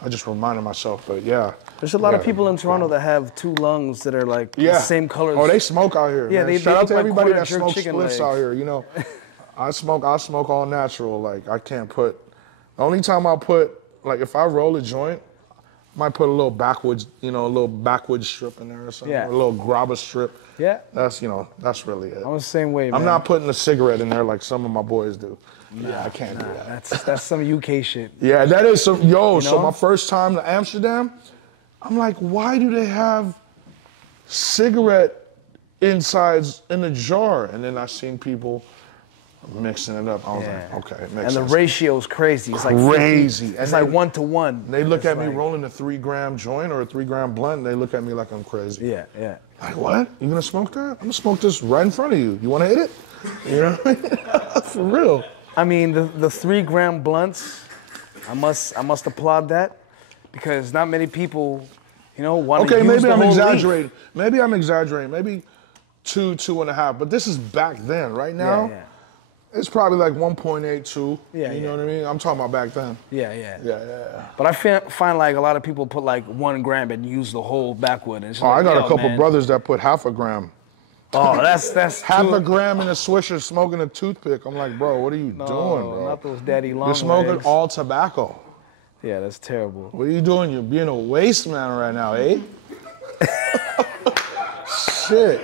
I just reminded myself, but yeah. There's a lot of people in Toronto that have 2 lungs that are like the same colors. Oh, they smoke out here. Yeah, Shout out to everybody that smokes spliffs out here, I smoke all natural. Like, I can't put, the only time I'll put, like, if I roll a joint, I might put a little backwoods, a little backwoods strip in there or something, or a little Grabba strip. Yeah. That's, that's really it. I'm the same way, man. I'm not putting a cigarette in there like some of my boys do. Yeah, I can't do that. That's some UK shit. Yeah, that is some, so my first time to Amsterdam, I'm like, why do they have cigarette insides in a jar. And then I seen people mixing it up. I was like, okay, it makes sense. And the ratio's crazy. It's like crazy. 50, it's like 1 to 1. They look at me rolling a 3-gram joint or a 3-gram blunt, and they look at me like I'm crazy. Yeah, yeah. Like, what? You gonna smoke that? I'm gonna smoke this right in front of you. You wanna hit it? You know what I mean? For real. I mean, the 3-gram blunts, I must applaud that, because not many people, you know, want to use the whole leaf. Okay, maybe I'm exaggerating. Maybe I'm exaggerating. Maybe 2, 2.5. But this is back then. Right now, it's probably like 1.82. Yeah, you know what I mean? I'm talking about back then. Yeah. But I find like a lot of people put like 1 gram and use the whole backwood. And I got a couple brothers that put half a gram. Oh, that's half a gram in a swisher smoking a toothpick. I'm like, bro, what are you doing, bro? Not those daddy long You're smoking legs. all tobacco. Yeah, that's terrible. What are you doing? You're being a waste man right now, eh? Shit.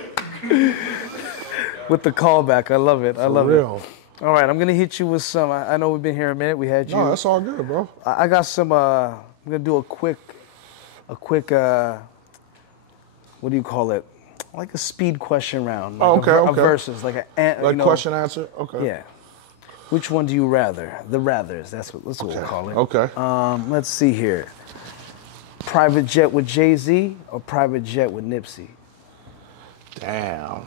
With the callback, I love it. I love real. it. All right, I'm gonna hit you with some. I know we've been here a minute. We had you. No, that's all good, bro. I got some. I'm gonna do a quick. What do you call it? Like a speed question round. Like a versus, like question answer. Okay. Yeah. Which one do you rather? The rathers. That's what we'll call it. Okay. Let's see here. Private jet with Jay-Z or private jet with Nipsey? Damn.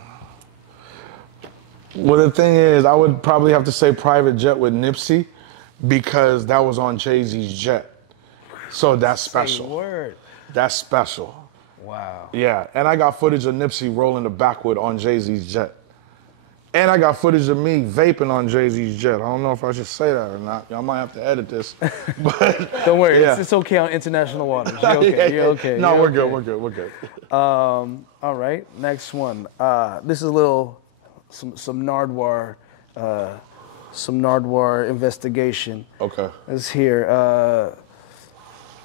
Well, the thing is, I would probably have to say private jet with Nipsey because that was on Jay-Z's jet. So that's special. Say word. That's special. Wow. Yeah, and I got footage of Nipsey rolling the backwood on Jay-Z's jet. And I got footage of me vaping on Jay-Z's jet. I don't know if I should say that or not. Y'all might have to edit this. But don't worry, it's okay on international waters. You're okay. You're okay. No, You're we're good. We're good. All right, next one. This is a little some Nardwar investigation. Okay. It's here.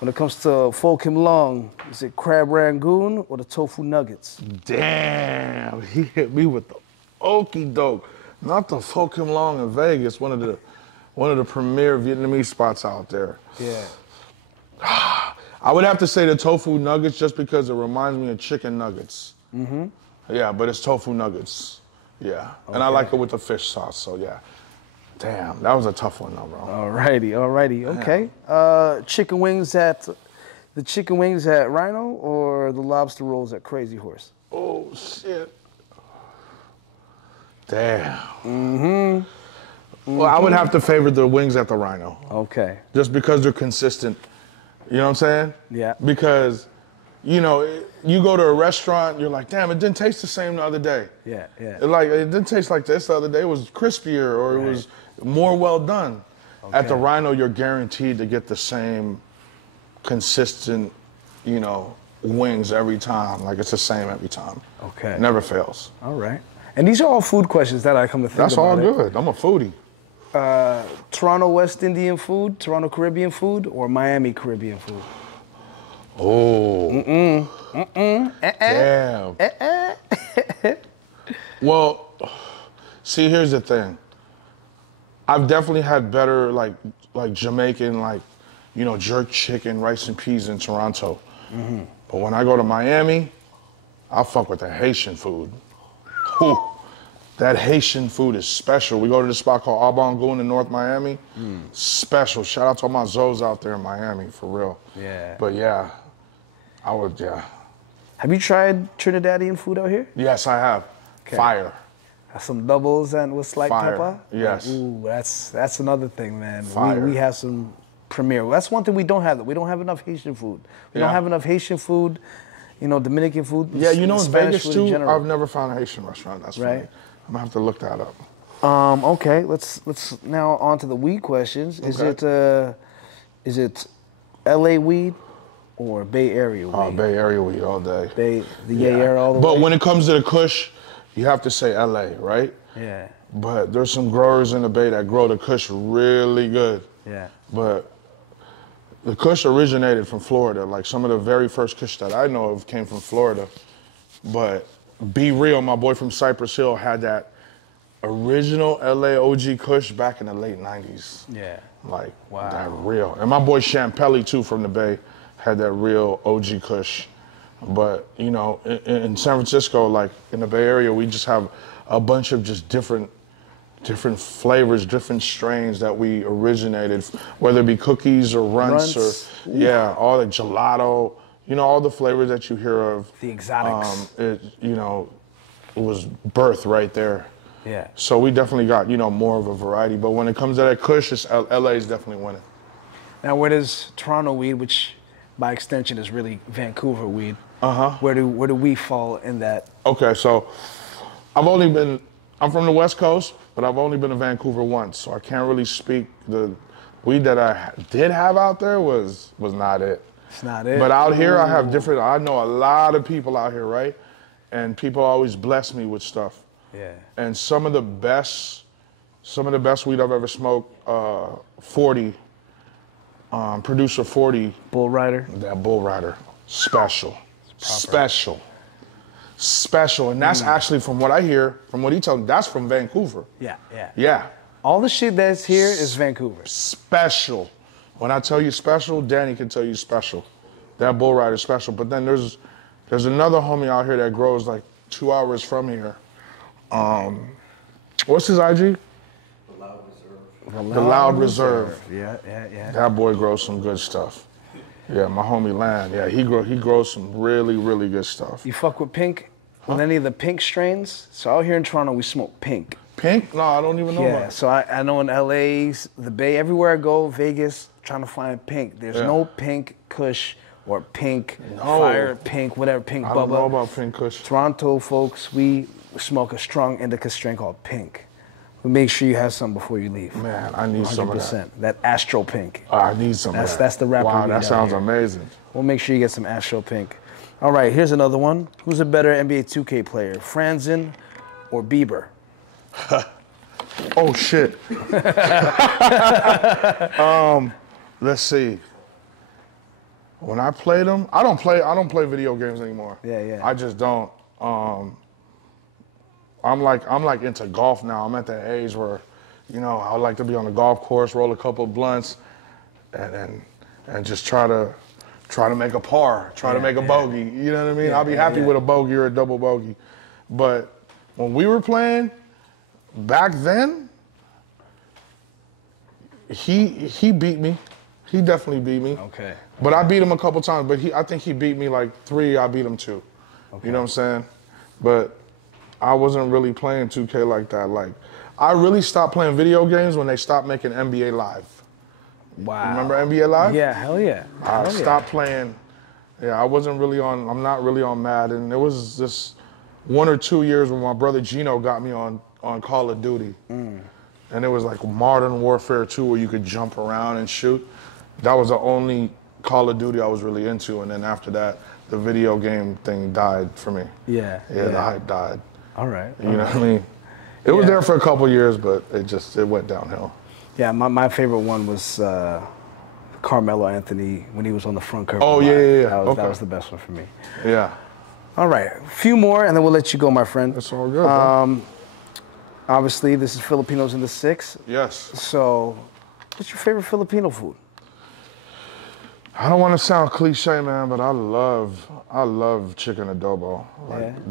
When it comes to Pho Kim Long, is it crab rangoon or the tofu nuggets? Damn, he hit me with the okie doke. Not the Pho Kim Long in Vegas, one of the premier Vietnamese spots out there. Yeah. I would have to say the tofu nuggets just because it reminds me of chicken nuggets. Mm-hmm. Yeah, but it's tofu nuggets. Yeah. Okay. And I like it with the fish sauce, so yeah. Damn, that was a tough one though, bro. Alrighty, okay. Chicken wings at Rhino or the lobster rolls at Crazy Horse? Oh shit. Damn. Well, I would have to favor the wings at the Rhino. Okay. Just because they're consistent. You know what I'm saying? Yeah. Because, you know, you go to a restaurant, you're like, damn, it didn't taste the same the other day. Yeah. It didn't taste like this the other day. It was crispier or it was more well done. Okay. At the Rhino, you're guaranteed to get the same consistent, you know, wings every time. Like it's the same every time. Okay. It never fails. All right. And these are all food questions that I come to think about. That's all good. I'm a foodie. Toronto West Indian food, Toronto Caribbean food, or Miami Caribbean food? Oh. Damn. Well, see, here's the thing. I've definitely had better like Jamaican, like, you know, jerk chicken, rice and peas in Toronto. Mm-hmm. But when I go to Miami, I'll fuck with the Haitian food. Whew. That Haitian food is special. We go to this spot called Abangoon in North Miami. Special. Shout out to all my Zoes out there in Miami, for real. Yeah. But yeah, I would, yeah. Have you tried Trinidadian food out here? Yes, I have. Okay. Fire. Some doubles and with slight pepper? Yes. Ooh, that's another thing, man. Fire. We have some premier. That's one thing we don't have. We don't have enough Haitian food. We don't have enough Haitian food, you know, Dominican food. Yeah, you know, in Vegas too, general. I've never found a Haitian restaurant. That's right. Funny. I'm gonna have to look that up. Okay, let's now on to the weed questions. Okay. Is it LA weed or Bay Area weed? Oh, Bay Area weed all day. The Bay Area all the way. But when it comes to the Kush, you have to say LA, right? Yeah. But there's some growers in the Bay that grow the Kush really good. Yeah. But the Kush originated from Florida. Like some of the very first Kush that I know of came from Florida. But Be Real, my boy from Cypress Hill, had that original LA OG Kush back in the late 90s. Yeah. Like, that real. And my boy Champelli, too, from the Bay, had that real OG Kush. But, you know, in San Francisco, like in the Bay Area, we just have a bunch of just different flavors, different strains that we originated, whether it be cookies or runts. Or, yeah, all the gelato, you know, all the flavors that you hear of. The exotics. You know, it was birth right there. Yeah. So we definitely got, you know, more of a variety. But when it comes to that Kush, LA is definitely winning. Now, where does Toronto weed, which by extension is really Vancouver weed, where do we fall in that? Okay, so I'm from the West Coast, but I've only been to Vancouver once, so I can't really speak. The weed that I did have out there was not it. It's not it. But out here, I know a lot of people out here, right? And people always bless me with stuff. Yeah. And some of the best weed I've ever smoked, 40, producer 40. Bull Rider? That Bull Rider, special. And that's actually, from what I hear, from what he told me, that's from Vancouver. Yeah. All the shit that's here is Vancouver. Special. When I tell you special, Danny can tell you special. That Bull Rider is special. But then there's another homie out here that grows like 2 hours from here. What's his IG? The Loud Reserve. Yeah. That boy grows some good stuff. Yeah, my homie Land. Yeah, he grows some really, really good stuff. You fuck with pink? With any of the pink strains? So out here in Toronto, we smoke pink. Pink? No, I don't even know about it. So I know in LA, the Bay, everywhere I go, Vegas, trying to find pink. There's no pink Kush or pink fire, pink, whatever, pink Bubba. I don't know about pink Kush. Toronto folks, we smoke a strong indica strain called pink. But make sure you have some before you leave. Man, I need 100%. Some of that. That Astro Pink. I need some of that. That's the rapper. Wow, that sounds amazing. We'll make sure you get some Astro Pink. All right, here's another one. Who's a better NBA 2K player, Franzen or Bieber? Oh shit. Let's see. When I played them, I don't play video games anymore. Yeah. I just don't. I'm like into golf now. I'm at that age where, you know, I like to be on the golf course, roll a couple of blunts, and just try to make a par, to make a bogey. You know what I mean? I'll be happy with a bogey or a double bogey. But when we were playing back then, he beat me. He definitely beat me. Okay. But I beat him a couple times. But I think he beat me like 3. I beat him 2. Okay. You know what I'm saying? But I wasn't really playing 2K like that. Like, I really stopped playing video games when they stopped making NBA Live. Wow. Remember NBA Live? Yeah, hell yeah. I stopped playing. Yeah, I'm not really on Madden. There was this 1 or 2 years when my brother Gino got me on Call of Duty. And it was like Modern Warfare 2 where you could jump around and shoot. That was the only Call of Duty I was really into. And then after that, the video game thing died for me. Yeah. The hype died. All right. You know what I mean? It was there for a couple years, but it went downhill. Yeah, my favorite one was Carmelo Anthony when he was on the front cover. Oh, yeah. That was the best one for me. Yeah. All right, a few more, and then we'll let you go, my friend. That's all good. Obviously, this is Filipinos in the 6. Yes. So, what's your favorite Filipino food? I don't want to sound cliche, man, but I love chicken adobo.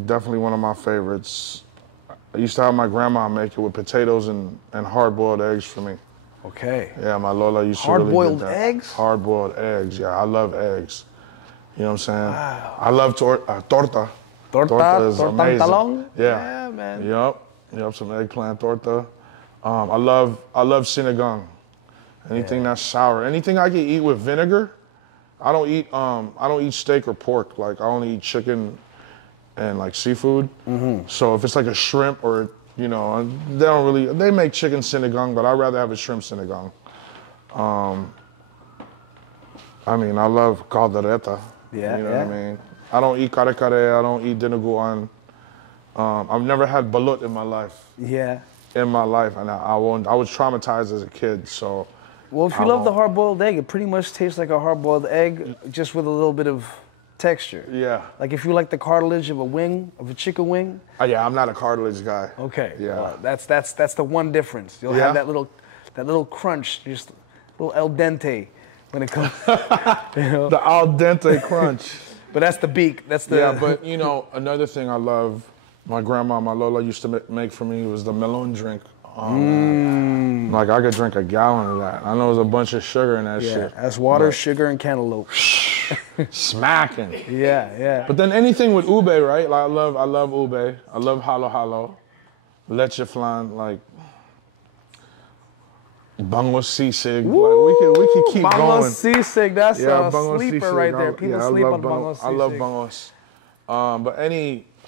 Definitely one of my favorites. I used to have my grandma make it with potatoes and hard-boiled eggs for me. Okay. Yeah, my Lola used to really do hard-boiled that. eggs? Hard-boiled eggs, yeah. I love eggs. You know what I'm saying? Wow. I love torta. Torta is amazing. Talong? Yeah, man. Yep, some eggplant torta. I love sinigang. Anything that's sour. Anything I can eat with vinegar. I don't eat steak or pork. Like, I only eat chicken and like seafood. So if it's like a shrimp or, you know, they make chicken sinigang, but I'd rather have a shrimp sinigang. I mean, I love caldereta. Yeah, you know what I mean? I don't eat kare-kare, I don't eat dinuguan. I've never had balut in my life. Yeah. In my life, and I was traumatized as a kid, so. Well, if you love the hard-boiled egg, it pretty much tastes like a hard-boiled egg, just with a little bit of texture. Yeah. Like if you like the cartilage of a chicken wing. Yeah, I'm not a cartilage guy. Okay. Yeah. Well, that's the one difference. You'll have that little crunch, just a little al dente when it comes. You know? The al dente crunch. But that's the beak. That's the. Yeah, but you know, another thing I love, my grandma, my Lola used to make for me was the melon drink. Man. Like I could drink a gallon of that. I know there's a bunch of sugar in that shit. That's water, sugar, and cantaloupe. Smacking. Yeah. But then anything with ube, right? Like I love ube. I love halo halo, leche flan, like bango sisig. Like we could keep bango going. Bango sisig, that's a bango sleeper sisig. right there. People sleep on bango sisig. I love bangos. But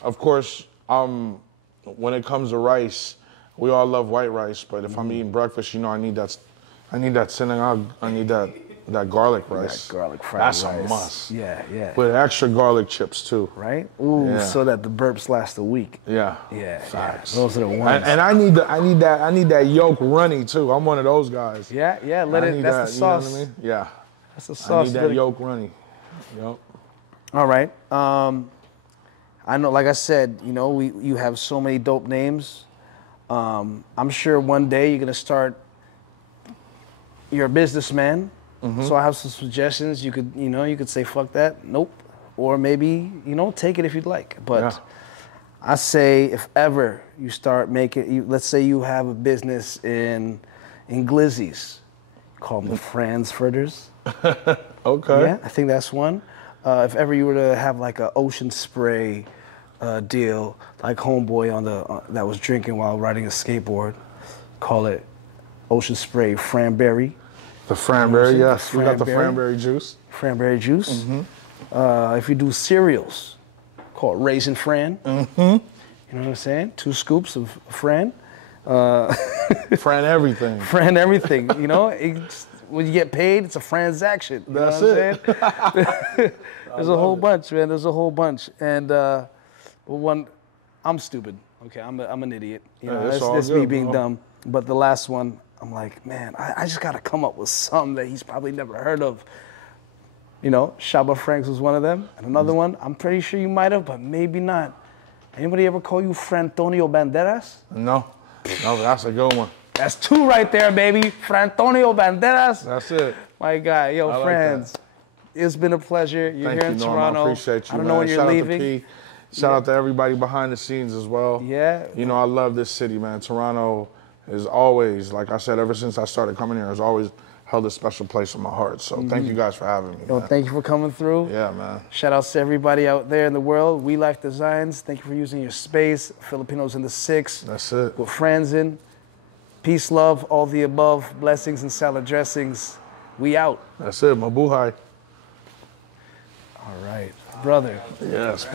of course, when it comes to rice, we all love white rice. But if I'm eating breakfast, you know, I need that sinigang. I need that garlic rice. That garlic fried rice. That's a must. Yeah. With extra garlic chips too. Right? Ooh, so that the burps last a week. Yeah. Facts. Those are the ones. And I need that yolk runny too. I'm one of those guys. Yeah. That's the sauce. You know what I mean? Yeah. That's the sauce. I need that yolk runny. Yep. All right. I know, like I said, you know, you have so many dope names. I'm sure one day you're gonna start. You're a businessman, so I have some suggestions. You could say fuck that, nope, or maybe take it if you'd like. But I say if ever you start making, let's say you have a business in Glizzy's, call them the Fransfurters. Okay. Yeah, I think that's one. If ever you were to have like an ocean spray deal, like homeboy that was drinking while riding a skateboard, call it ocean spray Franberry. The Franberry, yes. We got the Franberry juice. Franberry juice. If you do cereals, call it Raisin Fran. You know what I'm saying? 2 scoops of Fran. Fran everything. Fran everything. You know, when you get paid, it's a transaction. You That's know what I'm saying? There's a whole bunch, man. There's a whole bunch. And I'm stupid. Okay, I'm an idiot. You know, that's me being dumb. But the last one, I'm like, man, I just gotta come up with something that he's probably never heard of. You know, Shaba Franks was one of them. And another one, I'm pretty sure you might have, but maybe not. Anybody ever call you Frantonio Banderas? No, that's a good one. That's 2 right there, baby. Frantonio Banderas. That's it. My guy, yo, Franz. Like it's been a pleasure. You're here in Toronto. I appreciate you, I don't know when you're leaving. Shout out to everybody behind the scenes as well. Yeah. You know, I love this city, man. Toronto is always, like I said, ever since I started coming here, has always held a special place in my heart. So thank you guys for having me, man. Thank you for coming through. Yeah, man. Shout outs to everybody out there in the world. We Life Designs. Thank you for using your space. Filipinos in the 6ix. That's it. With Franzen. Peace, love, all the above. Blessings and salad dressings. We out. That's it. Mabuhay. All right. Brother. Yes.